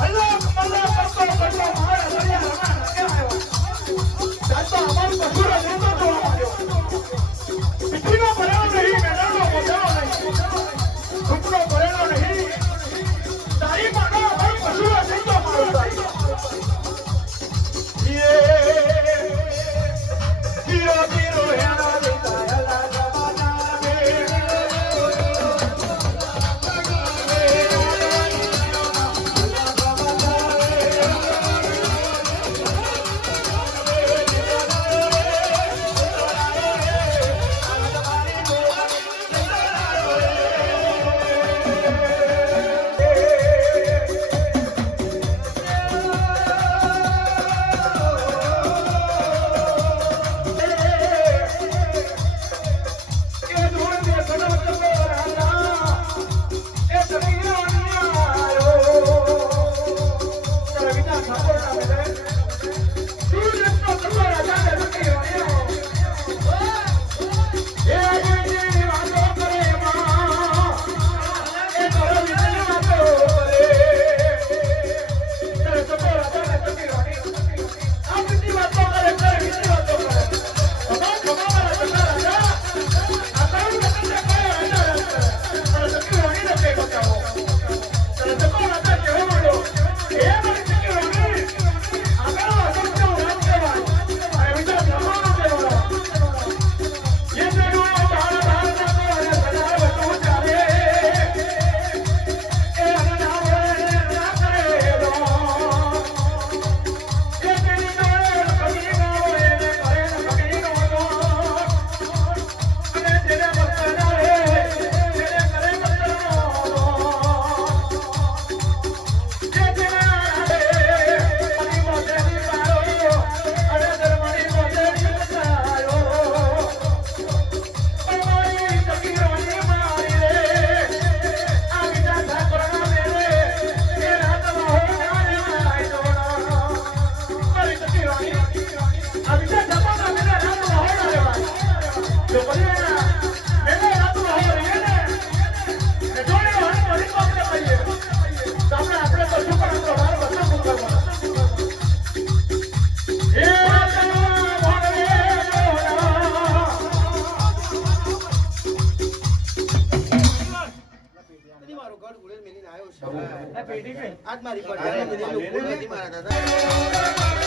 અમારું કસુર આજ મારી મેલી મારા દાદા.